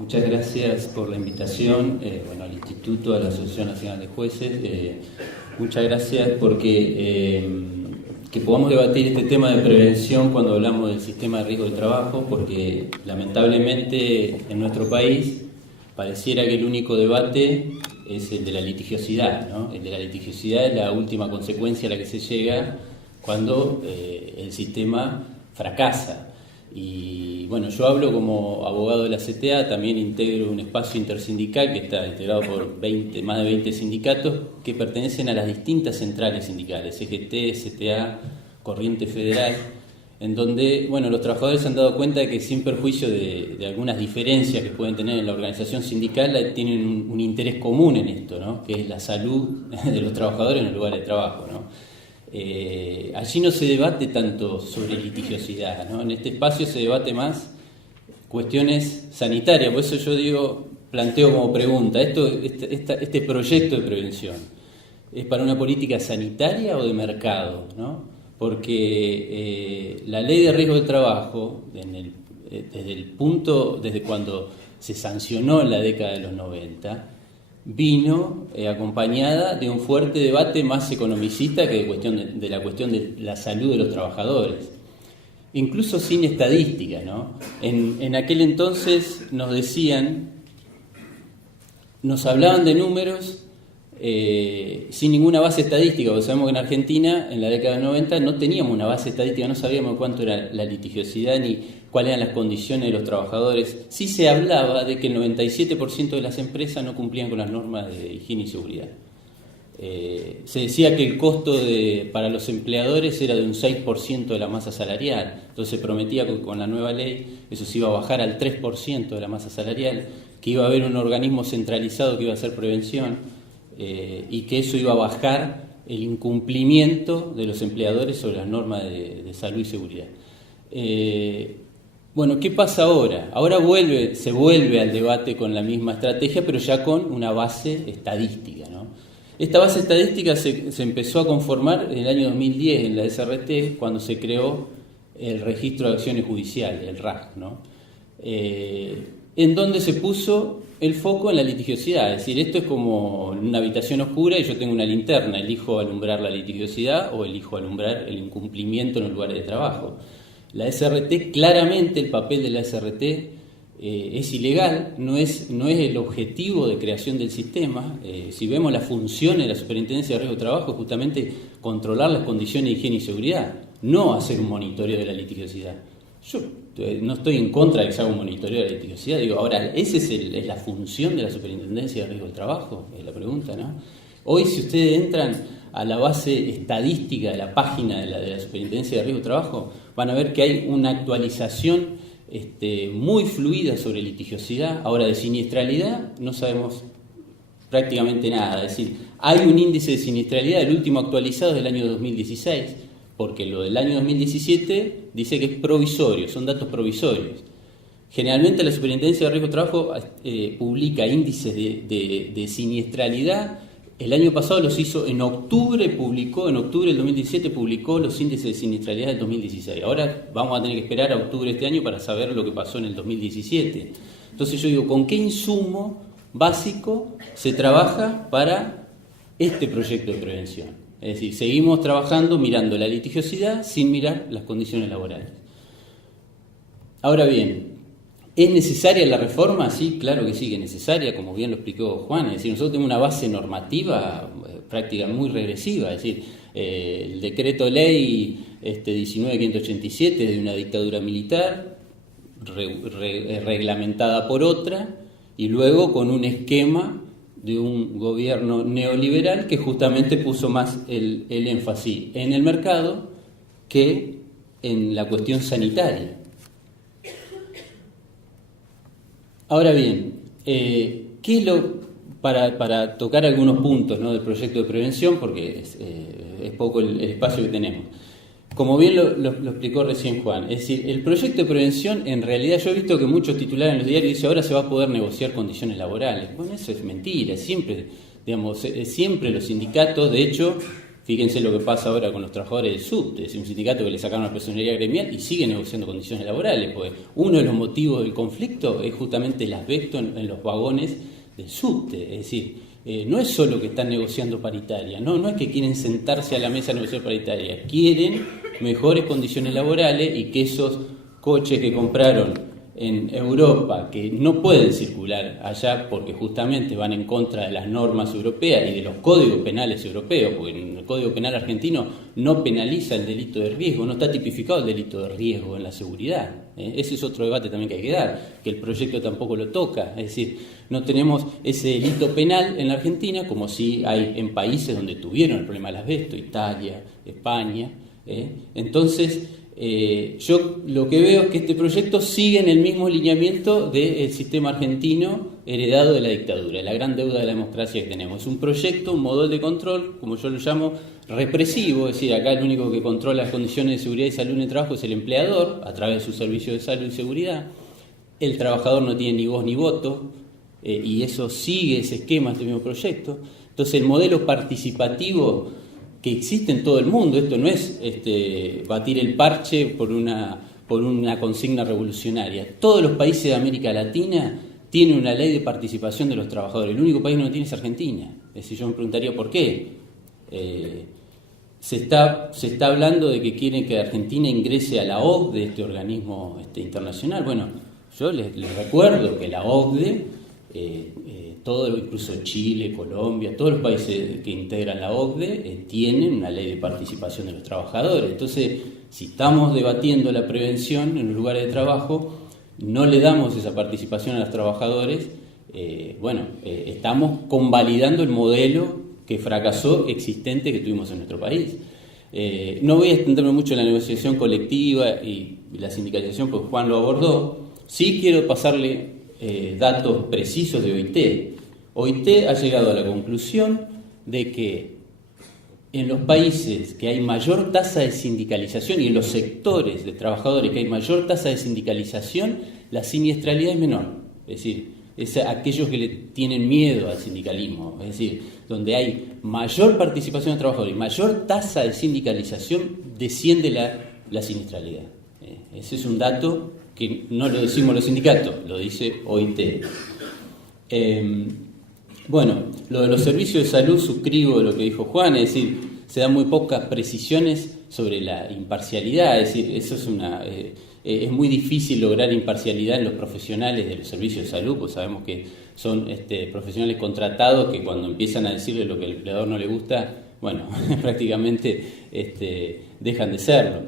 Muchas gracias por la invitación al Instituto, a la Asociación Nacional de Jueces. Muchas gracias porque que podamos debatir este tema de prevención cuando hablamos del sistema de riesgo de trabajo, porque lamentablemente en nuestro país pareciera que el único debate es el de la litigiosidad, ¿no? El de la litigiosidad es la última consecuencia a la que se llega cuando el sistema fracasa. Y bueno, yo hablo como abogado de la CTA, también integro un espacio intersindical que está integrado por más de 20 sindicatos que pertenecen a las distintas centrales sindicales, CGT, CTA, Corriente Federal, en donde los trabajadores se han dado cuenta de que sin perjuicio de algunas diferencias que pueden tener en la organización sindical, tienen un interés común en esto, ¿no? Que es la salud de los trabajadores en el lugar de trabajo, ¿no? Allí no se debate tanto sobre litigiosidad, ¿no? En este espacio se debate más cuestiones sanitarias, por eso yo planteo como pregunta, este proyecto de prevención, ¿es para una política sanitaria o de mercado, ¿no? Porque la ley de riesgo del trabajo, desde cuando se sancionó en la década de los 90, vino acompañada de un fuerte debate más economicista que de la cuestión de la salud de los trabajadores, incluso sin estadística, ¿no? En aquel entonces nos hablaban de números sin ninguna base estadística, porque sabemos que en Argentina en la década del 90 no teníamos una base estadística, no sabíamos cuánto era la litigiosidad ni cuáles eran las condiciones de los trabajadores. Sí se hablaba de que el 97% de las empresas no cumplían con las normas de higiene y seguridad. Se decía que el costo para los empleadores era de un 6% de la masa salarial, entonces se prometía que con la nueva ley eso se iba a bajar al 3% de la masa salarial, que iba a haber un organismo centralizado que iba a hacer prevención, y que eso iba a bajar el incumplimiento de los empleadores sobre las normas de salud y seguridad. ¿Qué pasa ahora? Ahora se vuelve al debate con la misma estrategia, pero ya con una base estadística, ¿no? Esta base estadística se empezó a conformar en el año 2010 en la SRT, cuando se creó el Registro de Acciones Judiciales, el RAJ, ¿no? En donde se puso el foco en la litigiosidad, es decir, esto es como una habitación oscura y yo tengo una linterna, elijo alumbrar la litigiosidad o elijo alumbrar el incumplimiento en los lugares de trabajo. La SRT, claramente el papel de la SRT es ilegal, no es el objetivo de creación del sistema. Si vemos las funciones de la Superintendencia de Riesgo de Trabajo, es justamente controlar las condiciones de higiene y seguridad, no hacer un monitoreo de la litigiosidad. Yo no estoy en contra de que se haga un monitoreo de la litigiosidad, ahora, ¿esa es la función de la Superintendencia de Riesgo del Trabajo? Es la pregunta, ¿no? Hoy, si ustedes entran a la base estadística de la página de la Superintendencia de Riesgo del Trabajo, van a ver que hay una actualización muy fluida sobre litigiosidad. Ahora, de siniestralidad no sabemos prácticamente nada, es decir, hay un índice de siniestralidad, el último actualizado es del año 2016, porque lo del año 2017 dice que es provisorio, son datos provisorios. Generalmente la Superintendencia de Riesgo de Trabajo publica índices de siniestralidad. El año pasado los hizo en octubre del 2017 publicó los índices de siniestralidad del 2016. Ahora vamos a tener que esperar a octubre de este año para saber lo que pasó en el 2017. Entonces yo digo, ¿con qué insumo básico se trabaja para este proyecto de prevención? Es decir, seguimos trabajando mirando la litigiosidad sin mirar las condiciones laborales. Ahora bien, ¿es necesaria la reforma? Sí, claro que sí que es necesaria, como bien lo explicó Juan. Es decir, nosotros tenemos una base normativa prácticamente muy regresiva. Es decir, el decreto ley 19.587 es de una dictadura militar, reglamentada por otra, y luego con un esquema de un gobierno neoliberal que justamente puso más el énfasis en el mercado que en la cuestión sanitaria. Ahora bien, para tocar algunos puntos, ¿no?, del proyecto de prevención, porque es poco el espacio que tenemos. Como bien lo explicó recién Juan, es decir, el proyecto de prevención, en realidad yo he visto que muchos titulares en los diarios dicen ahora se va a poder negociar condiciones laborales. Bueno, eso es mentira, siempre los sindicatos, de hecho, Fíjense lo que pasa ahora con los trabajadores del subte, es un sindicato que le sacaron la personería gremial y sigue negociando condiciones laborales, pues uno de los motivos del conflicto es justamente el asbesto en los vagones del subte, es decir, no es solo que están negociando paritaria, no es que quieren sentarse a la mesa a negociar paritaria, quieren mejores condiciones laborales y que esos coches que compraron en Europa, que no pueden circular allá porque justamente van en contra de las normas europeas y de los códigos penales europeos, porque en el Código Penal argentino no penaliza el delito de riesgo, no está tipificado el delito de riesgo en la seguridad. Ese es otro debate también que hay que dar, que el proyecto tampoco lo toca, es decir, no tenemos ese delito penal en la Argentina como sí hay en países donde tuvieron el problema del asbesto, Italia, España. Entonces, yo lo que veo es que este proyecto sigue en el mismo lineamiento del sistema argentino heredado de la dictadura, la gran deuda de la democracia que tenemos. Es un proyecto, un modelo de control, como yo lo llamo, represivo, es decir, acá el único que controla las condiciones de seguridad y salud en el trabajo es el empleador, a través de su servicio de salud y seguridad. El trabajador no tiene ni voz ni voto, y eso sigue ese esquema, este mismo proyecto. Entonces, el modelo participativo que existe en todo el mundo, esto no es batir el parche por una consigna revolucionaria. Todos los países de América Latina tienen una ley de participación de los trabajadores. El único país que no tiene es Argentina. Es decir, yo me preguntaría por qué. Se está hablando de que quieren que Argentina ingrese a la OCDE, este organismo internacional. Bueno, yo les recuerdo que la OCDE, todo, incluso Chile, Colombia, todos los países que integran la OCDE tienen una ley de participación de los trabajadores. Entonces, si estamos debatiendo la prevención en los lugares de trabajo, no le damos esa participación a los trabajadores, estamos convalidando el modelo que fracasó existente que tuvimos en nuestro país. No voy a extenderme mucho en la negociación colectiva y la sindicalización, porque Juan lo abordó. Sí quiero pasarle datos precisos de OIT. OIT ha llegado a la conclusión de que en los países que hay mayor tasa de sindicalización y en los sectores de trabajadores que hay mayor tasa de sindicalización, la siniestralidad es menor. Es decir, es aquellos que le tienen miedo al sindicalismo. Es decir, donde hay mayor participación de trabajadores y mayor tasa de sindicalización, desciende la siniestralidad. Ese es un dato que no lo decimos los sindicatos, lo dice OIT. Lo de los servicios de salud, suscribo lo que dijo Juan, es decir, se dan muy pocas precisiones sobre la imparcialidad, es decir, eso es muy difícil lograr imparcialidad en los profesionales de los servicios de salud, pues sabemos que son profesionales contratados que cuando empiezan a decirle lo que al empleador no le gusta, bueno, prácticamente dejan de serlo.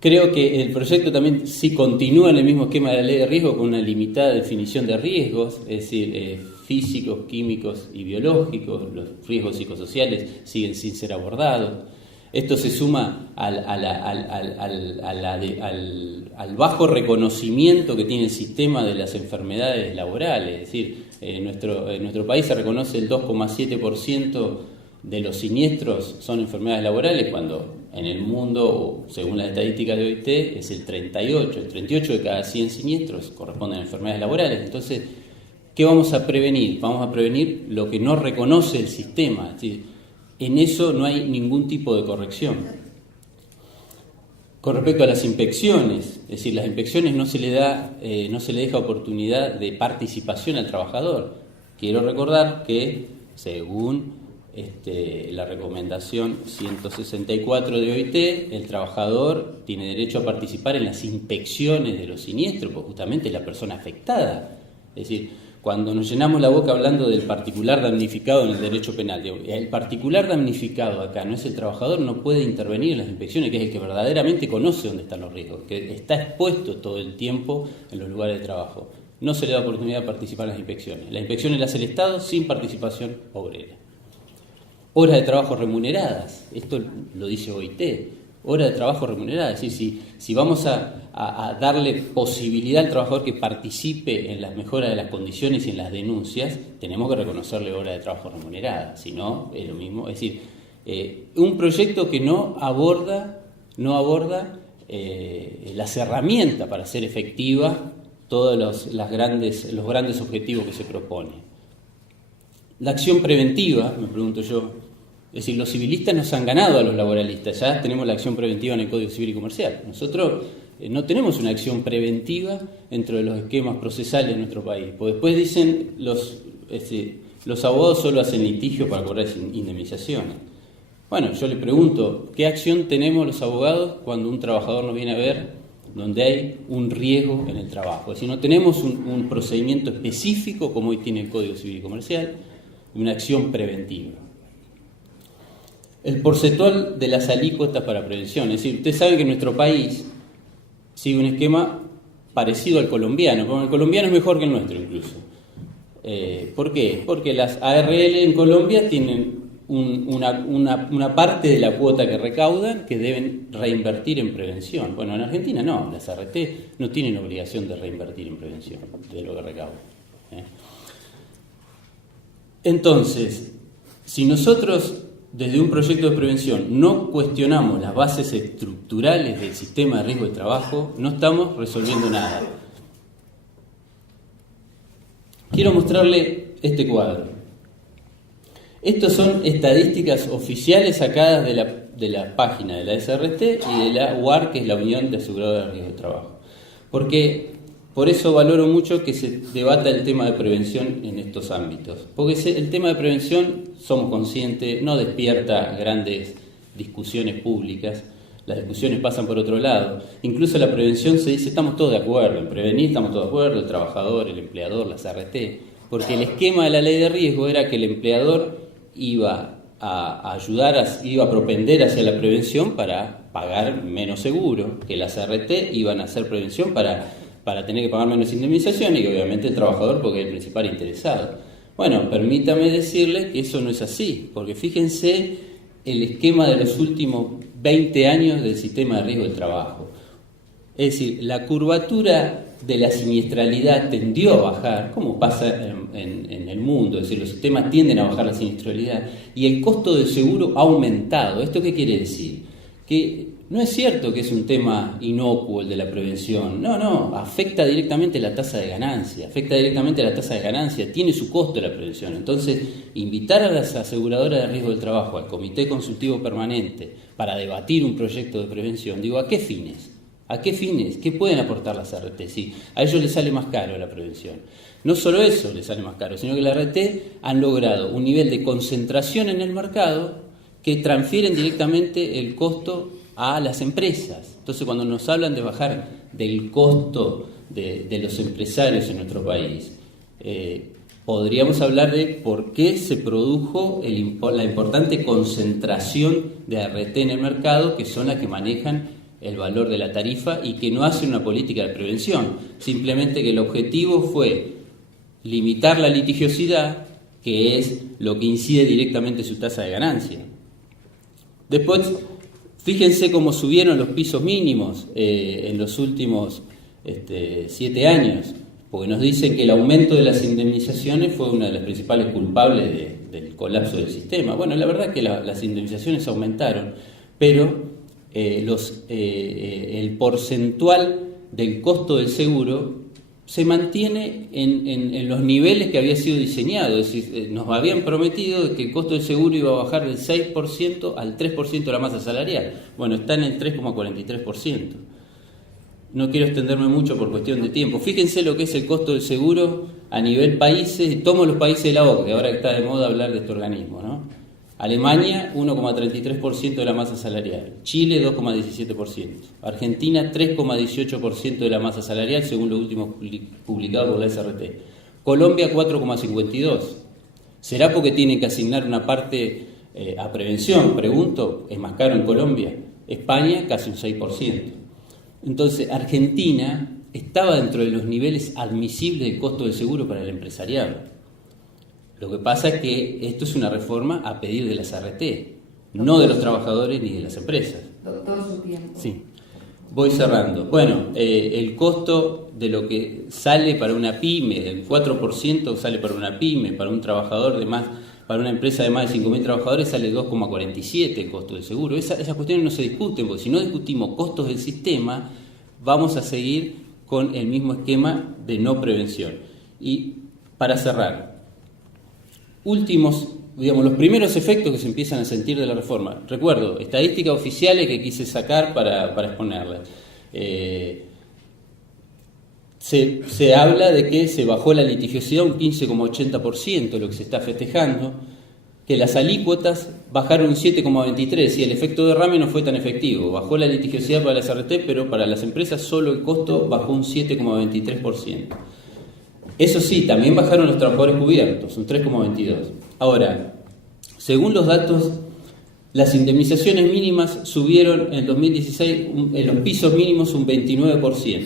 Creo que el proyecto también sí continúa en el mismo esquema de la ley de riesgo con una limitada definición de riesgos, es decir, físicos, químicos y biológicos, los riesgos psicosociales siguen sin ser abordados. Esto se suma al bajo reconocimiento que tiene el sistema de las enfermedades laborales, es decir, en nuestro país se reconoce el 2,7% de los siniestros son enfermedades laborales, cuando en el mundo, según las estadísticas de OIT, es el 38 de cada 100 siniestros corresponden a enfermedades laborales. Entonces, ¿qué vamos a prevenir? Vamos a prevenir lo que no reconoce el sistema. Es decir, en eso no hay ningún tipo de corrección. Con respecto a las inspecciones, es decir, las inspecciones no se le deja oportunidad de participación al trabajador. Quiero recordar que, según la recomendación 164 de OIT, el trabajador tiene derecho a participar en las inspecciones de los siniestros, porque justamente es la persona afectada. Es decir, cuando nos llenamos la boca hablando del particular damnificado en el derecho penal, el particular damnificado acá no es el trabajador, no puede intervenir en las inspecciones, que es el que verdaderamente conoce dónde están los riesgos, que está expuesto todo el tiempo en los lugares de trabajo. No se le da oportunidad de participar en las inspecciones. Las inspecciones las hace el Estado sin participación obrera. Horas de trabajo remuneradas, esto lo dice OIT, horas de trabajo remuneradas, es decir, si vamos a darle posibilidad al trabajador que participe en las mejoras de las condiciones y en las denuncias, tenemos que reconocerle horas de trabajo remuneradas, si no, es lo mismo, es decir, un proyecto que no aborda las herramientas para hacer efectiva todos los grandes objetivos que se propone. La acción preventiva, me pregunto yo, Es decir, los civilistas nos han ganado a los laboralistas, ya tenemos la acción preventiva en el Código Civil y Comercial. Nosotros no tenemos una acción preventiva dentro de los esquemas procesales de nuestro país, porque después dicen los abogados solo hacen litigio para cobrar indemnizaciones. Bueno, yo le pregunto, ¿qué acción tenemos los abogados cuando un trabajador nos viene a ver donde hay un riesgo en el trabajo? Es decir, no tenemos un procedimiento específico como hoy tiene el Código Civil y Comercial, una acción preventiva. El porcentual de las alícuotas para prevención, es decir, ustedes saben que nuestro país sigue un esquema parecido al colombiano, pero el colombiano es mejor que el nuestro incluso. ¿Por qué? Porque las ARL en Colombia tienen una parte de la cuota que recaudan que deben reinvertir en prevención. Bueno, en Argentina no, las ART no tienen obligación de reinvertir en prevención de lo que recaudan. Entonces, si nosotros desde un proyecto de prevención no cuestionamos las bases estructurales del sistema de riesgo de trabajo, no estamos resolviendo nada. Quiero mostrarle este cuadro. Estas son estadísticas oficiales sacadas de la página de la SRT y de la UAR, que es la Unión de Aseguradoras de Riesgo de Trabajo. Porque por eso valoro mucho que se debata el tema de prevención en estos ámbitos. Porque el tema de prevención, somos conscientes, no despierta grandes discusiones públicas. Las discusiones pasan por otro lado. Incluso la prevención se dice, estamos todos de acuerdo, en prevenir estamos todos de acuerdo, el trabajador, el empleador, las ART. Porque el esquema de la ley de riesgo era que el empleador iba a ayudar, iba a propender hacia la prevención para pagar menos seguro, que las ART iban a hacer prevención para tener que pagar menos indemnizaciones y obviamente el trabajador porque es el principal interesado. Bueno, permítame decirles que eso no es así, porque fíjense el esquema de los últimos 20 años del sistema de riesgo del trabajo. Es decir, la curvatura de la siniestralidad tendió a bajar, como pasa en el mundo, es decir, los sistemas tienden a bajar la siniestralidad y el costo del seguro ha aumentado. ¿Esto qué quiere decir? Que no es cierto que es un tema inocuo el de la prevención, no, afecta directamente la tasa de ganancia, tiene su costo la prevención. Entonces, invitar a las aseguradoras de riesgo del trabajo, al Comité Consultivo Permanente, para debatir un proyecto de prevención, digo, ¿a qué fines? ¿A qué fines? ¿Qué pueden aportar las ART? Sí, a ellos les sale más caro la prevención. No solo eso les sale más caro, sino que las ART han logrado un nivel de concentración en el mercado que transfieren directamente el costo a las empresas. Entonces, cuando nos hablan de bajar del costo de los empresarios en nuestro país, podríamos hablar de por qué se produjo la importante concentración de ART en el mercado, que son las que manejan el valor de la tarifa y que no hacen una política de prevención. Simplemente que el objetivo fue limitar la litigiosidad, que es lo que incide directamente en su tasa de ganancia. Después, fíjense cómo subieron los pisos mínimos en los últimos 7 años, porque nos dicen que el aumento de las indemnizaciones fue una de las principales culpables del colapso del sistema. Bueno, la verdad es que las indemnizaciones aumentaron, pero el porcentual del costo del seguro se mantiene en los niveles que había sido diseñado. Es decir, nos habían prometido que el costo del seguro iba a bajar del 6% al 3% de la masa salarial. Bueno, está en el 3,43%. No quiero extenderme mucho por cuestión de tiempo. Fíjense lo que es el costo del seguro a nivel países. Tomo los países de la OCDE, ahora que está de moda hablar de este organismo, ¿no? Alemania, 1,33% de la masa salarial. Chile, 2,17%. Argentina, 3,18% de la masa salarial, según lo último publicado por la SRT. Colombia, 4,52%. ¿Será porque tienen que asignar una parte a prevención? Pregunto, ¿es más caro en Colombia? España, casi un 6%. Entonces, Argentina estaba dentro de los niveles admisibles de costo del seguro para el empresariado. Lo que pasa es que esto es una reforma a pedir de las ART, no de los trabajadores ni de las empresas. Todo su tiempo. Sí. Voy cerrando. Bueno, el costo de lo que sale para una pyme, el 4% sale para una pyme, para un trabajador de más, para una empresa de más de 5.000 trabajadores sale 2,47 el costo del seguro. Esas cuestiones no se discuten, porque si no discutimos costos del sistema, vamos a seguir con el mismo esquema de no prevención. Y para cerrar, últimos digamos, los primeros efectos que se empiezan a sentir de la reforma. Recuerdo, estadísticas oficiales que quise sacar para exponerlas. Se habla de que se bajó la litigiosidad un 15,80%, lo que se está festejando, que las alícuotas bajaron un 7,23% y el efecto derrame no fue tan efectivo. Bajó la litigiosidad para las RT, pero para las empresas solo el costo bajó un 7,23%. Eso sí, también bajaron los trabajadores cubiertos, un 3,22%. Ahora, según los datos, las indemnizaciones mínimas subieron en 2016 en los pisos mínimos un 29%.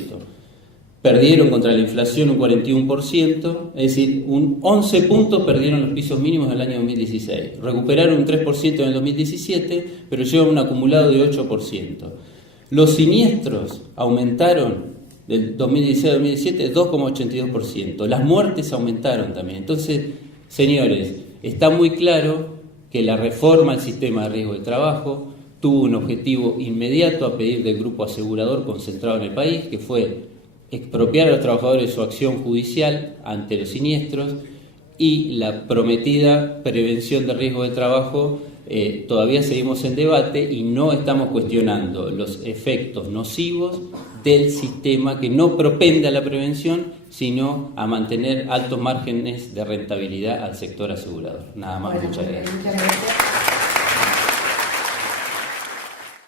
Perdieron contra la inflación un 41%, es decir, un 11 puntos perdieron los pisos mínimos del año 2016. Recuperaron un 3% en el 2017, pero llevan un acumulado de 8%. Los siniestros aumentaron del 2016 al 2017 2,82%. Las muertes aumentaron también. Entonces, señores, está muy claro que la reforma al sistema de riesgo de trabajo tuvo un objetivo inmediato a pedir del grupo asegurador concentrado en el país, que fue expropiar a los trabajadores de su acción judicial ante los siniestros, y la prometida prevención de riesgo de trabajo. Todavía seguimos en debate y no estamos cuestionando los efectos nocivos del sistema que no propende a la prevención, sino a mantener altos márgenes de rentabilidad al sector asegurador. Nada más, muchas gracias.